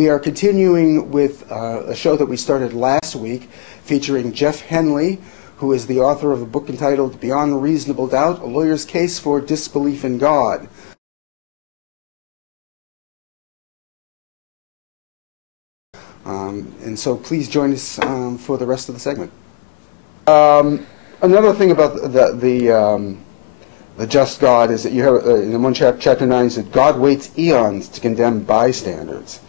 We are continuing with a show that we started last week featuring Jeff Henley, who is the author of a book entitled Beyond Reasonable Doubt, A Lawyer's Case for Disbelief in God. And so please join us for the rest of the segment. Another thing about the just God is that you have, in one chapter 9, it said, God waits eons to condemn bystanders.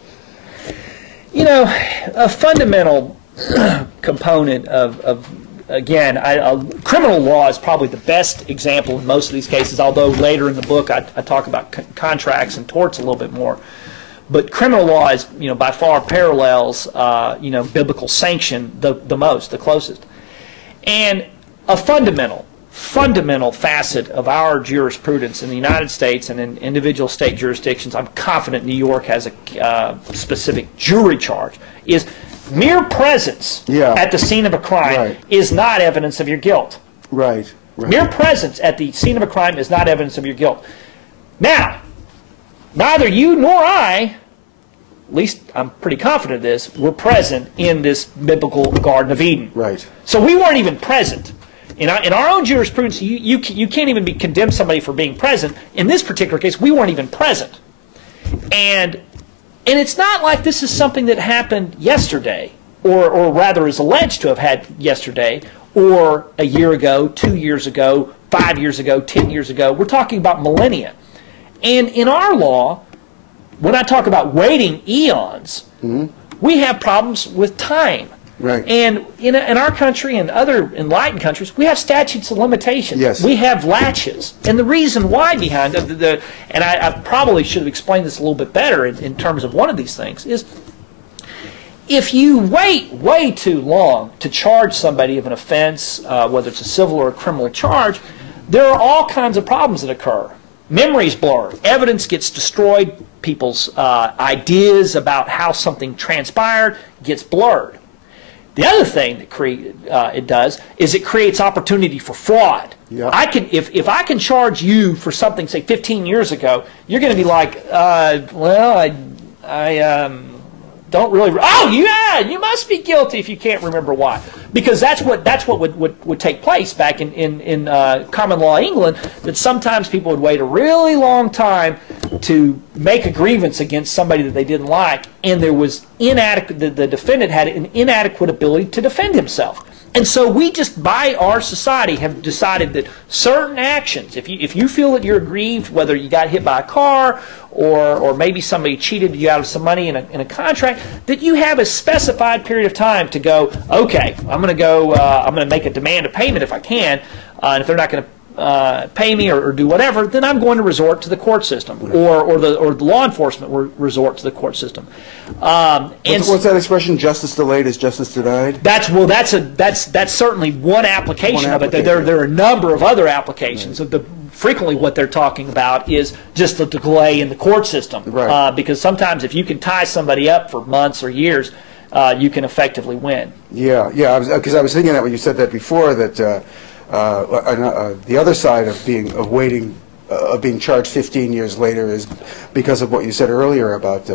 You know, a fundamental component of again, criminal law is probably the best example in most of these cases, although later in the book I talk about contracts and torts a little bit more. But criminal law is, you know, by far parallels, you know, biblical sanction the most, the closest. And a fundamental facet of our jurisprudence in the United States and in individual state jurisdictions, I'm confident New York has a specific jury charge, is mere presence at the scene of a crime is not evidence of your guilt. Right. Mere presence at the scene of a crime is not evidence of your guilt. Now, neither you nor I, at least I'm pretty confident of this, were present in this biblical Garden of Eden. Right. So we weren't even present. In our own jurisprudence, you can't even condemn somebody for being present. In this particular case, we weren't even present. And it's not like this is something that happened yesterday, or rather is alleged to have had yesterday, or a year ago, 2 years ago, 5 years ago, 10 years ago. We're talking about millennia. And in our law, when I talk about waiting eons, we have problems with time. Right. And in our country and other enlightened countries, we have statutes of limitations. Yes. We have latches. And the reason why behind and I probably should have explained this a little bit better in terms of one of these things, is if you wait way too long to charge somebody of an offense, whether it's a civil or a criminal charge, there are all kinds of problems that occur. Memories blur. Evidence gets destroyed. People's ideas about how something transpired gets blurred. The other thing that it does is it creates opportunity for fraud. Yeah. If I can charge you for something, say 15 years ago, you're going to be like, well, I don't really. Oh, yeah, you must be guilty if you can't remember why, because that's what would take place back in common law England. That sometimes people would wait a really long time to make a grievance against somebody that they didn't like, and there was inadequate. The defendant had an inadequate ability to defend himself. And so we just, by our society, have decided that certain actions, if you feel that you're aggrieved, whether you got hit by a car or maybe somebody cheated you out of some money in a contract, that you have a specified period of time to go, okay, I'm going to make a demand of payment if I can, and if they're not going to pay me or do whatever, then I'm going to resort to the court system, or the law enforcement will resort to the court system. What's that expression? Justice delayed is justice denied. That's certainly one application of it. There are a number of other applications. Right. Frequently, what they're talking about is just the delay in the court system, right. Because sometimes if you can tie somebody up for months or years, you can effectively win. Yeah, because I was thinking that when you said that before, that the other side of being charged 15 years later is because of what you said earlier about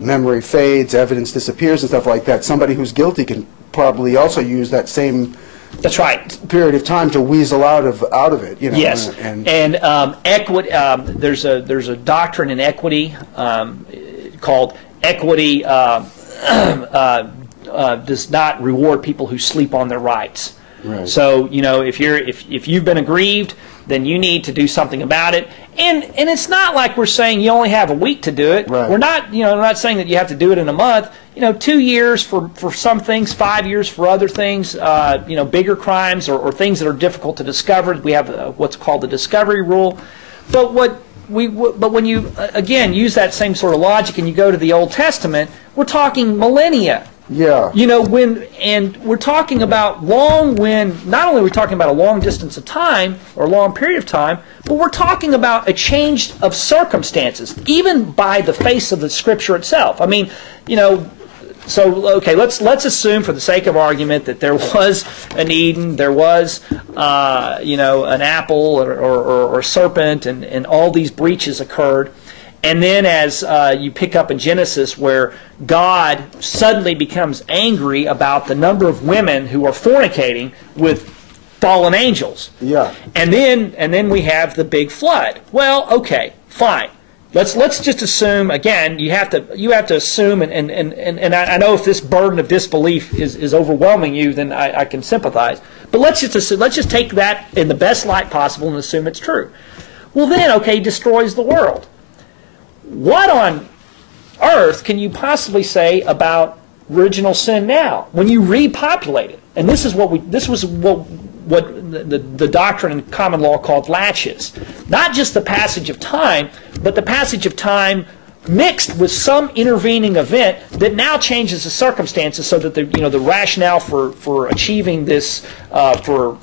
memory fades, evidence disappears, and stuff like that. Somebody who's guilty can probably also use that same period of time to weasel out of it. You know, yes, and equity. There's a doctrine in equity called equity does not reward people who sleep on their rights. Right. So, you know, if you've been aggrieved, then you need to do something about it. And it's not like we're saying you only have a week to do it. Right. We're not saying that you have to do it in a month. You know, 2 years for some things, 5 years for other things. You know, bigger crimes or things that are difficult to discover. We have what's called the discovery rule. But when you again use that same sort of logic and you go to the Old Testament, we're talking millennia. Yeah. You know, and we're talking about not only are we talking about a long distance of time or a long period of time, but we're talking about a change of circumstances, even by the face of the Scripture itself. I mean, you know, so okay, let's assume for the sake of argument that there was an Eden, there was you know, an apple or a serpent, and all these breaches occurred. And then as you pick up in Genesis where God suddenly becomes angry about the number of women who are fornicating with fallen angels. Yeah. And then we have the big flood. Well, okay, fine. Let's just assume, again, you have to assume, and I know if this burden of disbelief is overwhelming you, then I can sympathize. But let's just take that in the best light possible and assume it's true. Well then, okay, he destroys the world. What on earth can you possibly say about original sin now when you repopulate it? And this was what the doctrine in common law called laches. Not just the passage of time, but the passage of time mixed with some intervening event that now changes the circumstances so that the rationale for achieving this, for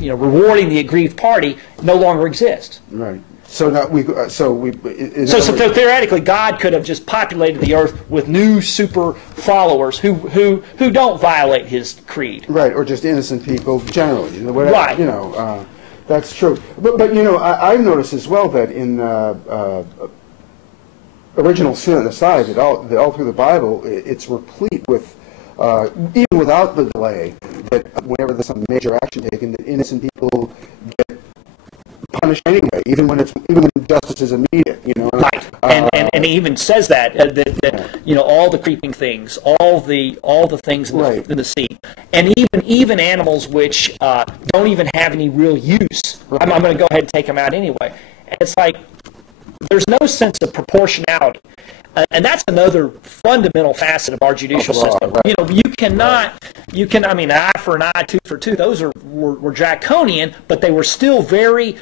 rewarding the aggrieved party no longer exists. Right. So now so theoretically, God could have just populated the earth with new super followers who don't violate His creed. Right, or just innocent people generally. Whatever, right. That's true. But I've noticed as well that in original sin aside, that all through the Bible, it's replete with, even without the delay, that whenever there's some major action taken, that innocent people get punished anyway, even when justice is immediate. Right, and he even says that all the creeping things, all the things in the sea, and even animals which don't even have any real use. Right. I'm going to go ahead and take them out anyway. And it's like there's no sense of proportionality. And that's another fundamental facet of our judicial system. Right. Eye for an eye, tooth for tooth. Those were draconian, but they were still very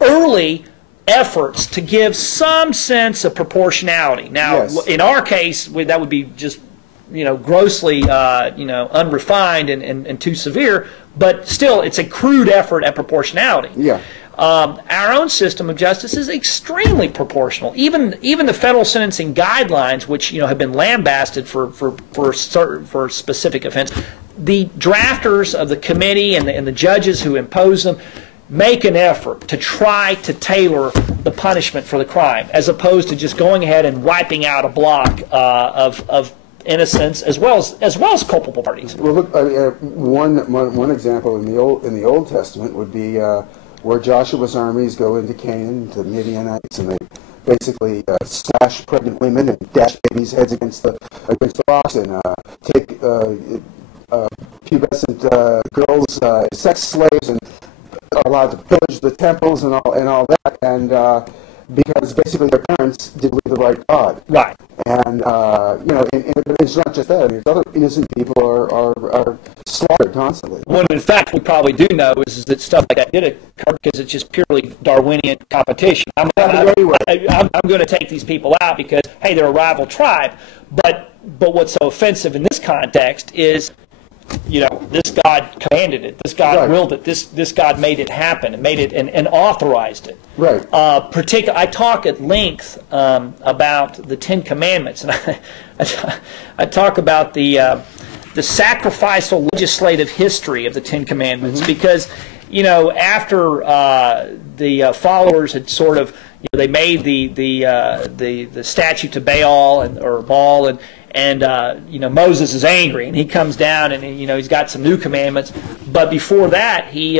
early efforts to give some sense of proportionality. Now, yes. In our case, that would be just grossly unrefined and too severe. But still, it's a crude effort at proportionality. Yeah. Our own system of justice is extremely proportional. Even the federal sentencing guidelines, which have been lambasted for specific offense, the drafters of the committee and the judges who impose them make an effort to try to tailor the punishment for the crime, as opposed to just going ahead and wiping out a block of innocents as well as culpable parties. Well, look, one example in the Old Testament would be where Joshua's armies go into Canaan, to the Midianites, and they basically slash pregnant women and dash babies' heads against the rocks, and take pubescent girls as sex slaves, and are allowed to pillage the temples and all that, and because basically their parents didn't believe the right God. Right. And it's not just that. I mean, other innocent people are slaughtered constantly. Well, in fact, we probably do know is that stuff like that did occur because it's just purely Darwinian competition. I'm going to take these people out because, hey, they're a rival tribe. But what's so offensive in this context is, this God commanded it. This God willed it. This God made it happen and made it and authorized it. Right. I talk at length about the Ten Commandments, and I talk about the sacrificial legislative history of the Ten Commandments, because after the followers had sort of they made the statue to Baal or Baal, and Moses is angry, and he comes down, and he's got some new commandments. But before that, he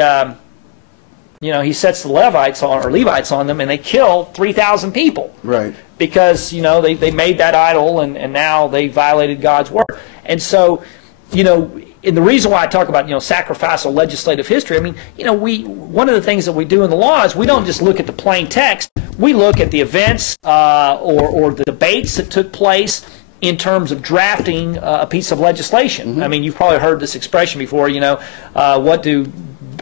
sets the Levites on them, and they kill 3,000 people. Right. Because they made that idol, and now they violated God's word. And so and the reason why I talk about sacrificial legislative history, I mean one of the things that we do in the law is we don't just look at the plain text. We look at the events or the debates that took place in terms of drafting a piece of legislation. Mm-hmm. I mean, you've probably heard this expression before.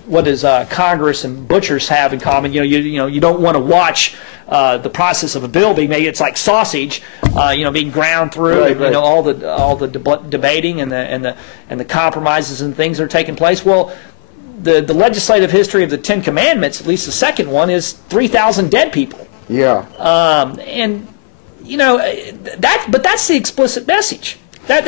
What does Congress and butchers have in common? You don't want to watch the process of a bill being made. It's like sausage, being ground through, right, right. all the debating and the compromises and things that are taking place. Well, the legislative history of the Ten Commandments, at least the second one, is 3,000 dead people. Yeah. But that's the explicit message. That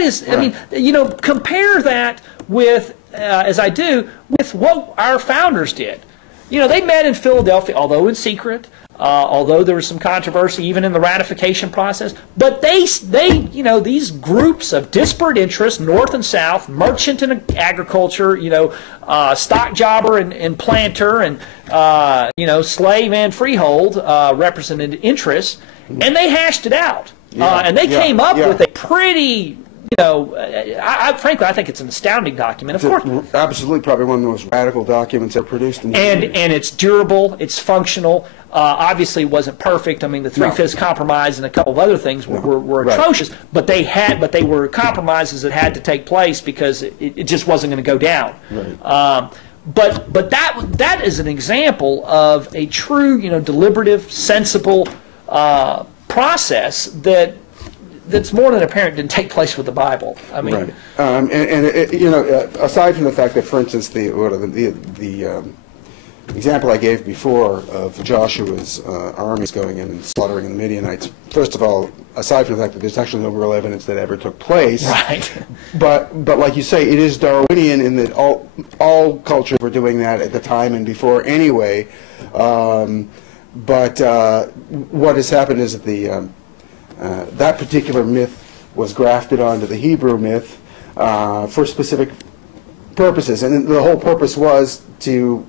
is. Right. I mean, compare that with, as I do, with what our founders did. They met in Philadelphia, although in secret. although there was some controversy even in the ratification process. But you know, these groups of disparate interests, North and South, merchant and agriculture, you know, stock jobber and planter, and you know, slave and freehold represented interests, and they hashed it out, and they came up with a pretty, you know, frankly, I think it's an astounding document. Of course, absolutely, probably one of the most radical documents ever produced. In the and it's durable, it's functional. Obviously, it wasn't perfect. I mean, the Three-Fifths Compromise and a couple of other things were atrocious, but they were compromises that had to take place because it just wasn't going to go down. Right. But that is an example of a true, you know, deliberative, sensible process that's more than apparent didn't take place with the Bible. I mean, right. And you know, aside from the fact that, for instance, the example I gave before of Joshua's armies going in and slaughtering the Midianites, first of all, aside from the fact that there's actually no real evidence that ever took place, right? But like you say, it is Darwinian in that all cultures were doing that at the time and before anyway. But what has happened is that that particular myth was grafted onto the Hebrew myth for specific purposes, and the whole purpose was to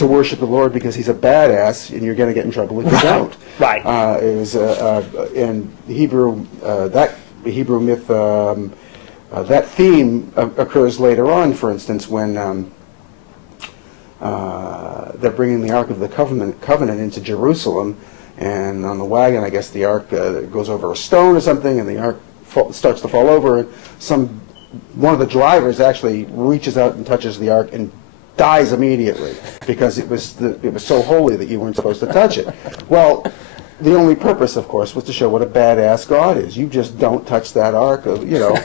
worship the Lord because He's a badass, and you're going to get in trouble if you don't. Right. It was in Hebrew that Hebrew myth. That theme occurs later on. For instance, when they're bringing the Ark of the Covenant into Jerusalem. And on the wagon, I guess the ark goes over a stone or something, and the ark starts to fall over. And one of the drivers actually reaches out and touches the ark and dies immediately because it was so holy that you weren't supposed to touch it. Well, the only purpose, of course, was to show what a badass God is. You just don't touch that ark, you know.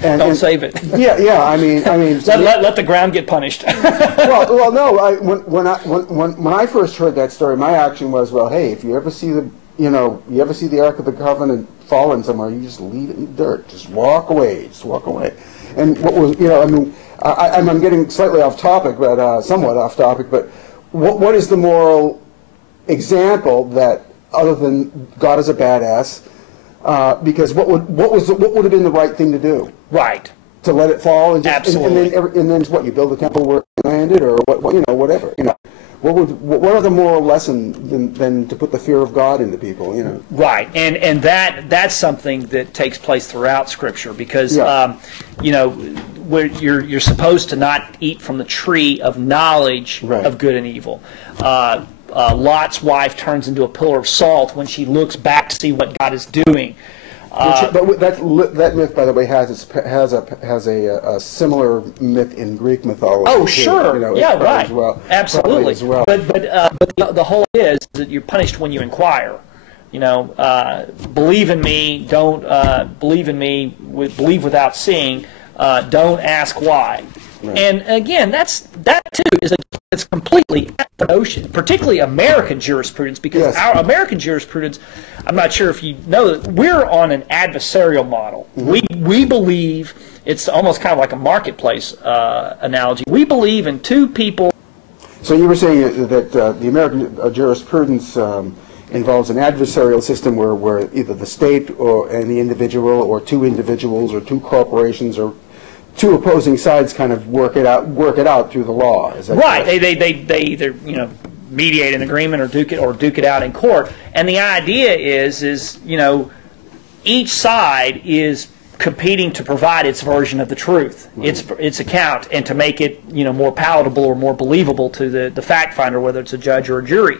Don't save it. Yeah. I mean, let the ground get punished. well, no. When I first heard that story, my action was, well, hey, if you ever see the Ark of the Covenant fallen somewhere, you just leave it in the dirt. Just walk away. And what was, you know, I mean, I'm getting slightly off topic, but somewhat off topic. But what is the moral example that, other than God is a badass, because what would have been the right thing to do? Right. To let it fall and just, absolutely, and then what, you build a temple where it landed, or what, you know, whatever, you know. What other moral lesson than to put the fear of God into people, you know? Right, and that's something that takes place throughout Scripture, because you know, where you're supposed to not eat from the tree of knowledge of good and evil. Lot's wife turns into a pillar of salt when she looks back to see what God is doing. But that myth, by the way, has a similar myth in Greek mythology. Oh, sure. You know, yeah, right. As well. Absolutely. As well. But the whole is that you're punished when you inquire. You know, believe in me. Don't believe in me. Believe without seeing. Don't ask why. Right. And again, that too is completely the notion, particularly American jurisprudence, because our American jurisprudence, I'm not sure if you know that we're on an adversarial model. Mm-hmm. We believe, it's almost kind of like a marketplace analogy. We believe in two people. So you were saying that the American jurisprudence involves an adversarial system where either the state and the individual, or two individuals, or two corporations, or two opposing sides kind of work it out through the law. Is that right? They either, you know, mediate an agreement or duke it out in court. And the idea is you know, each side is competing to provide its version of the truth, its account, and to make it, you know, more palatable or more believable to the fact finder, whether it's a judge or a jury.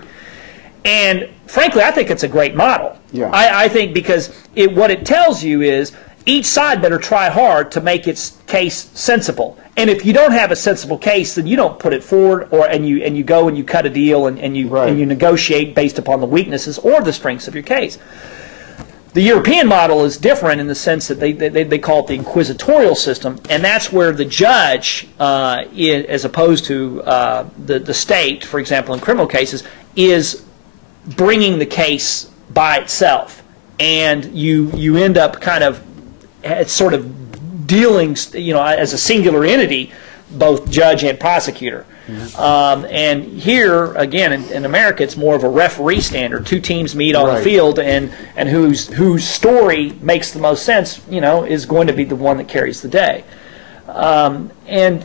And frankly, I think it's a great model. Yeah. I think because what it tells you is, each side better try hard to make its case sensible. And if you don't have a sensible case, then you don't put it forward, and you go and you cut a deal and you negotiate based upon the weaknesses or the strengths of your case. The European model is different in the sense that they call it the inquisitorial system, and that's where the judge, as opposed to the state, for example, in criminal cases, is bringing the case by itself, and you end up kind of, it's sort of dealing, you know, as a singular entity, both judge and prosecutor. And here, again, in America, it's more of a referee standard. Two teams meet on the field, and whose story makes the most sense, is going to be the one that carries the day. And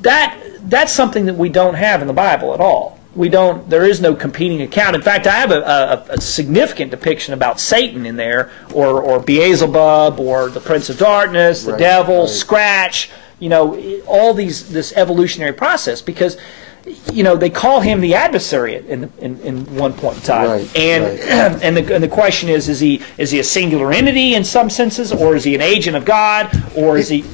that's something that we don't have in the Bible at all. There is no competing account. In fact, I have a significant depiction about Satan in there, or Beelzebub, or the Prince of Darkness, the devil, Scratch, all this evolutionary process, because they call him the adversary in one point in time, and the question is he a singular entity in some senses, or is he an agent of God, or is he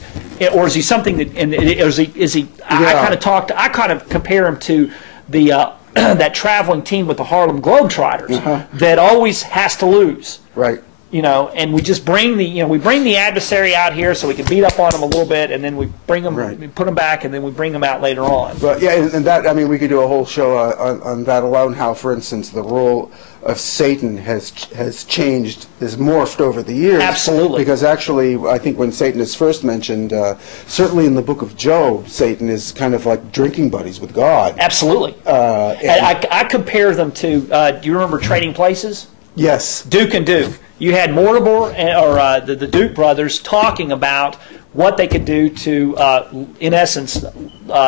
something that I kind of compare him to the that traveling team with the Harlem Globetrotters that always has to lose. Right. And we just bring the adversary out here so we can beat up on them a little bit, and then we bring them, we put them back, and then we bring them out later on. But yeah, and that, we could do a whole show on that alone. How, for instance, the role of Satan has changed, has morphed over the years. Absolutely. Because actually, I think when Satan is first mentioned, certainly in the book of Job, Satan is kind of like drinking buddies with God. Absolutely. I compare them to. Do you remember Trading Places? Yes. Duke and Duke. You had Mortimer, or the Duke brothers, talking about what they could do to, in essence,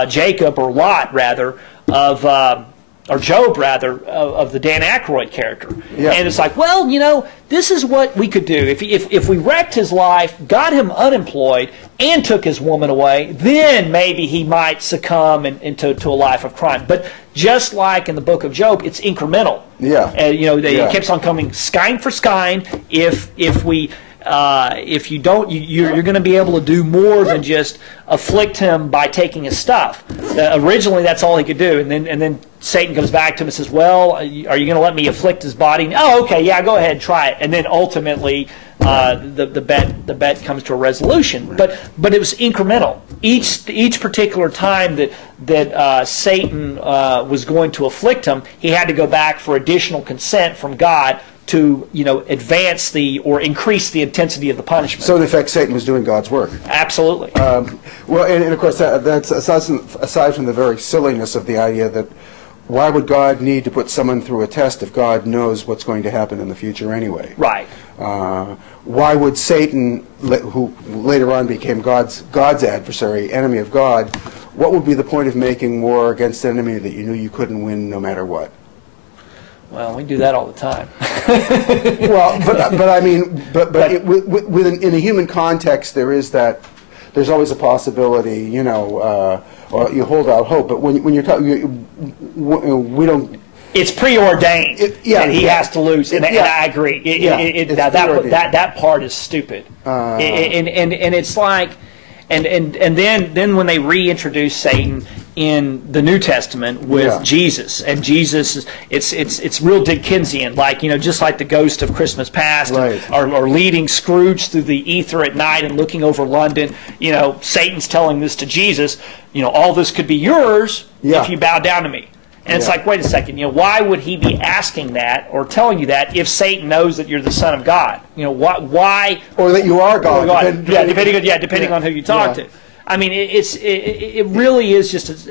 Jacob, or Lot, rather, or Job, rather, of the Dan Aykroyd character. Yeah. And it's like, well, this is what we could do. If we wrecked his life, got him unemployed, and took his woman away, then maybe he might succumb into a life of crime. But just like in the book of Job, it's incremental. Yeah. And it keeps on coming skein for skein. If you don't, you're going to be able to do more than just afflict him by taking his stuff. Originally, that's all he could do, and then Satan comes back to him and says, "Well, are you going to let me afflict his body?" "Oh, okay, yeah, go ahead, try it." And then ultimately, the bet comes to a resolution. But it was incremental. Each particular time that Satan was going to afflict him, he had to go back for additional consent from God to advance or increase the intensity of the punishment. So in effect, Satan was doing God's work. Absolutely. Well, and of course, that's aside from the very silliness of the idea that why would God need to put someone through a test if God knows what's going to happen in the future anyway? Right. Why would Satan, who later on became God's adversary, enemy of God, what would be the point of making war against an enemy that you knew you couldn't win no matter what? Well, we do that all the time. Well, in a human context, there's always a possibility, or you hold out hope. But when you're talking, we don't. It's preordained that he has to lose, and I agree. That part is stupid, and it's like, and then when they reintroduce Satan in the New Testament with Jesus, and Jesus, it's real Dickensian, like just like the ghost of Christmas Past, or leading Scrooge through the ether at night and looking over London. Satan's telling this to Jesus. All this could be yours if you bow down to me. And it's like, wait a second, why would he be asking that or telling you that if Satan knows that you're the Son of God? Why? Or that you are God. Depending on who you talk to. I mean, it really is just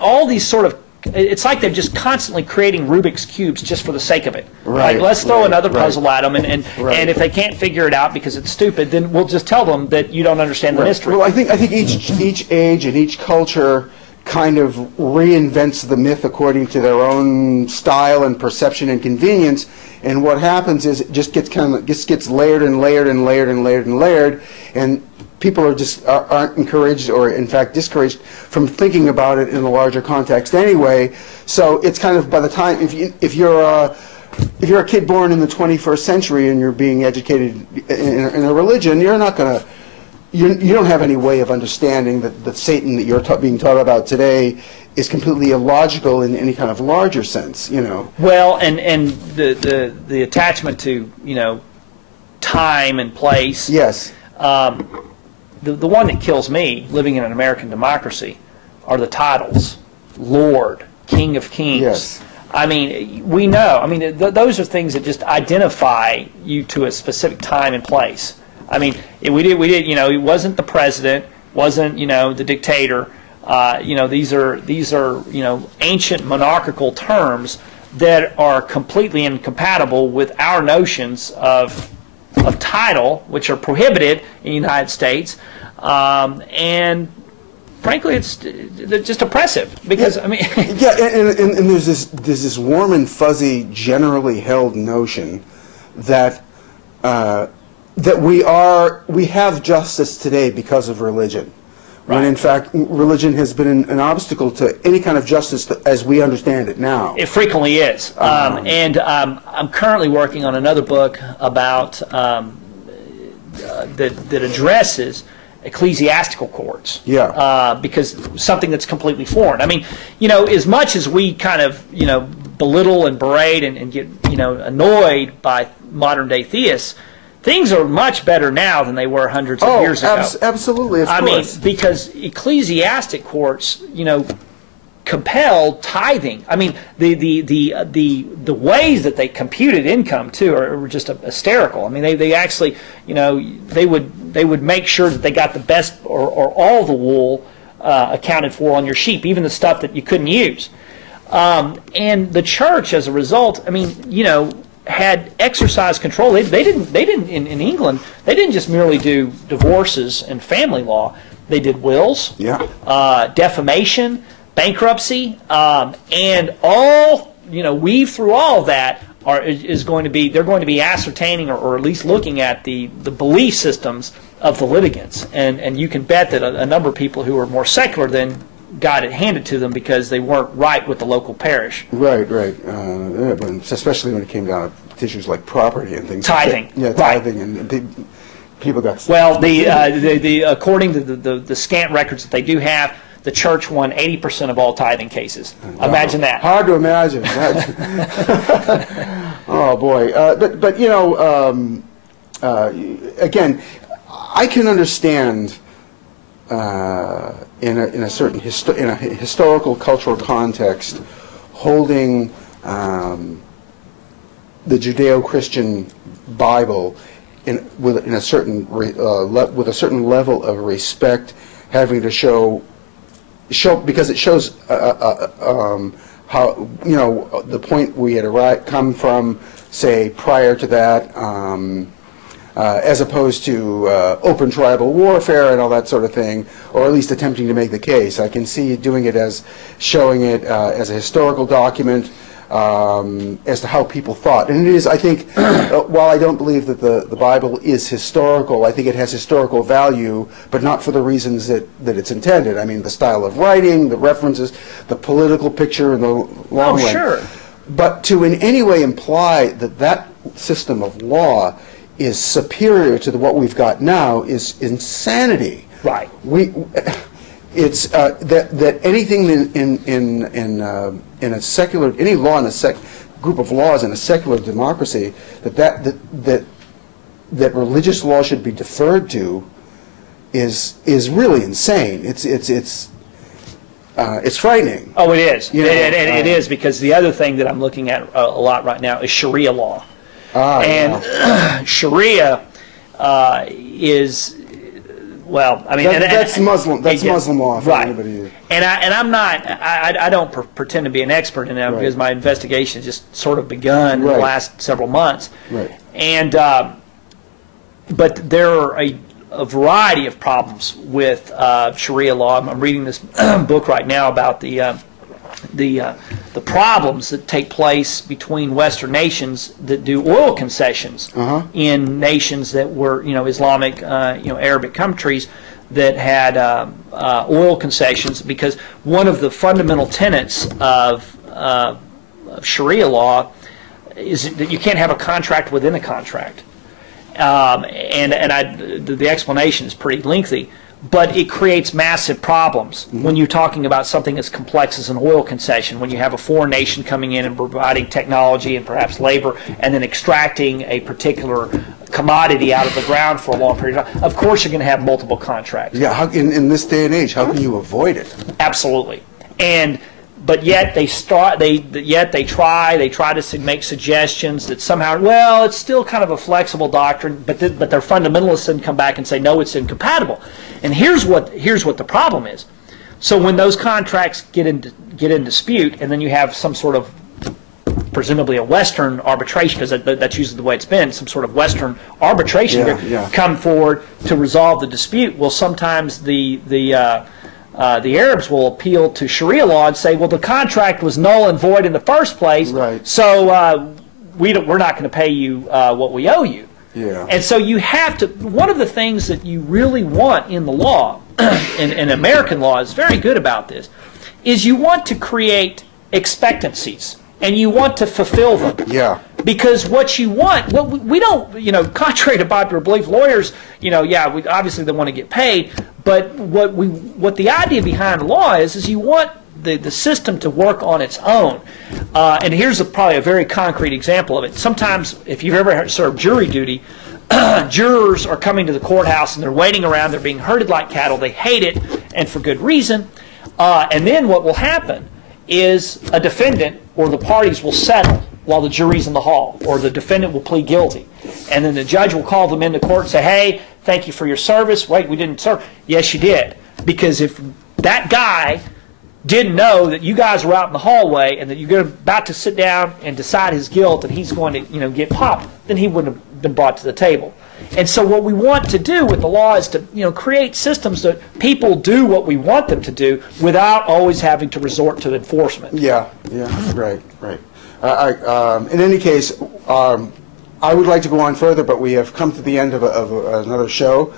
all these sort of. It's like they're just constantly creating Rubik's cubes just for the sake of it. Right. Like, let's throw another puzzle at them, and if they can't figure it out because it's stupid, then we'll just tell them that you don't understand the mystery. Well, I think each age and each culture kind of reinvents the myth according to their own style and perception and convenience, and what happens is it just gets layered and layered and layered and layered and layered, and people aren't encouraged, or in fact discouraged, from thinking about it in a larger context anyway. So it's kind of, by the time, if you're a kid born in the 21st century and you're being educated in a religion, you're not going to. You don't have any way of understanding that the Satan that you're being taught about today is completely illogical in any kind of larger sense, Well, and the attachment to time and place. Yes. The one that kills me, living in an American democracy, are the titles: Lord, King of Kings. Yes. I mean, we know. I mean, those are things that just identify you to a specific time and place. I mean, we did. He wasn't the president. wasn't, the dictator. These are ancient monarchical terms that are completely incompatible with our notions of title, which are prohibited in the United States, and frankly, it's just oppressive because and there's this warm and fuzzy, generally held notion that we have justice today because of religion. When in fact religion has been an obstacle to any kind of justice as we understand it now. It frequently is. And I'm currently working on another book about that addresses ecclesiastical courts. Because something that's completely foreign. I mean, as much as we kind of belittle and berate and get annoyed by modern day theists, things are much better now than they were hundreds of years ago. Absolutely, of course. I mean, because ecclesiastic courts, compel tithing. I mean, the ways that they computed income too are just hysterical. I mean, they actually, they would make sure that they got the best or all the wool accounted for on your sheep, even the stuff that you couldn't use. And the church, as a result, I mean, had exercise control. They didn't in England. They didn't just merely do divorces and family law. They did wills, defamation, bankruptcy, and all weave through all of that they're going to be ascertaining or at least looking at the belief systems of the litigants. And you can bet that a number of people who are more secular then got it handed to them because they weren't right with the local parish. Right. Especially when it came down to issues like property and things. Tithing. Like tithing, and people got. Well, according to the scant records that they do have, the church won 80% of all tithing cases. Wow. Imagine that. Hard to imagine. Oh boy, but again, I can understand. In a certain historical cultural context, holding the Judeo-Christian Bible with a certain level of respect, having to show because it shows how the point we had come from, say, prior to that. As opposed to open tribal warfare and all that sort of thing, or at least attempting to make the case. I can see doing it as showing it as a historical document as to how people thought. And it is, I think, while I don't believe that the Bible is historical, I think it has historical value, but not for the reasons that it's intended. I mean, the style of writing, the references, the political picture in the long run. Sure. But to in any way imply that system of law is superior to what we've got now is insanity. Right. It's that anything in a secular, any law in a group of laws in a secular democracy that religious law should be deferred to is really insane. It's frightening. Oh, it is. It is, because the other thing that I'm looking at a lot right now is Sharia law. Sharia is, well, I mean, that's Muslim. That's Muslim law for right. anybody. And I'm not. I don't pretend to be an expert in that because my investigation has just sort of begun in the last several months. Right. And but there are a variety of problems with Sharia law. I'm reading this book right now about the problems that take place between Western nations that do oil concessions in nations that were, Islamic, Arabic countries that had oil concessions, because one of the fundamental tenets of Sharia law is that you can't have a contract within a contract. The explanation is pretty lengthy. But it creates massive problems when you're talking about something as complex as an oil concession, when you have a foreign nation coming in and providing technology and perhaps labor and then extracting a particular commodity out of the ground for a long period of time. Of course you're going to have multiple contracts. Yeah, in this day and age, how can you avoid it? Absolutely. And but yet they try to make suggestions that somehow, well, it's still kind of a flexible doctrine, but their fundamentalists then come back and say, no, it's incompatible. And here's what the problem is. So when those contracts get in dispute, and then you have some sort of, presumably a Western arbitration, because that's usually the way it's been, some sort of Western arbitration come forward to resolve the dispute. Well, sometimes the Arabs will appeal to Sharia law and say, well, the contract was null and void in the first place, so we're not going to pay you what we owe you. Yeah. And so you have to, one of the things that you really want in the law, and American law is very good about this, is you want to create expectancies, and you want to fulfill them. Yeah. Because what you want, we don't, contrary to popular belief, lawyers, obviously they want to get paid, but what the idea behind law is you want the system to work on its own. And here's probably a very concrete example of it. Sometimes, if you've ever served jury duty, jurors are coming to the courthouse and they're waiting around, they're being herded like cattle, they hate it, and for good reason. And then what will happen is a defendant or the parties will settle while the jury's in the hall, or the defendant will plead guilty. And then the judge will call them into court and say, hey, thank you for your service. Wait, we didn't serve. Yes, you did. Because if that guy didn't know that you guys were out in the hallway and that you're about to sit down and decide his guilt and he's going to get popped, then he wouldn't have been brought to the table. And so what we want to do with the law is to create systems that people do what we want them to do without always having to resort to enforcement. Yeah, right. In any case, I would like to go on further, but we have come to the end of another show.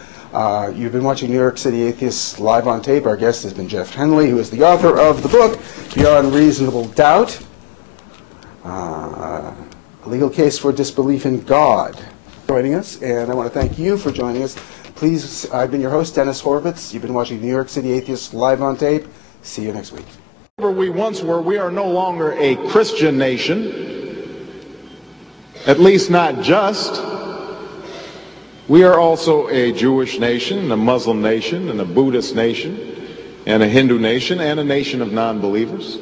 You've been watching New York City Atheists live on tape. Our guest has been Geoff Henley, who is the author of the book Beyond Reasonable Doubt, a legal case for disbelief in God. Joining us, and I want to thank you for joining us. Please, I've been your host, Dennis Horvitz. You've been watching New York City Atheists live on tape. See you next week. Wherever we once were, we are no longer a Christian nation, at least not just. We are also a Jewish nation, a Muslim nation, and a Buddhist nation, and a Hindu nation, and a nation of non-believers.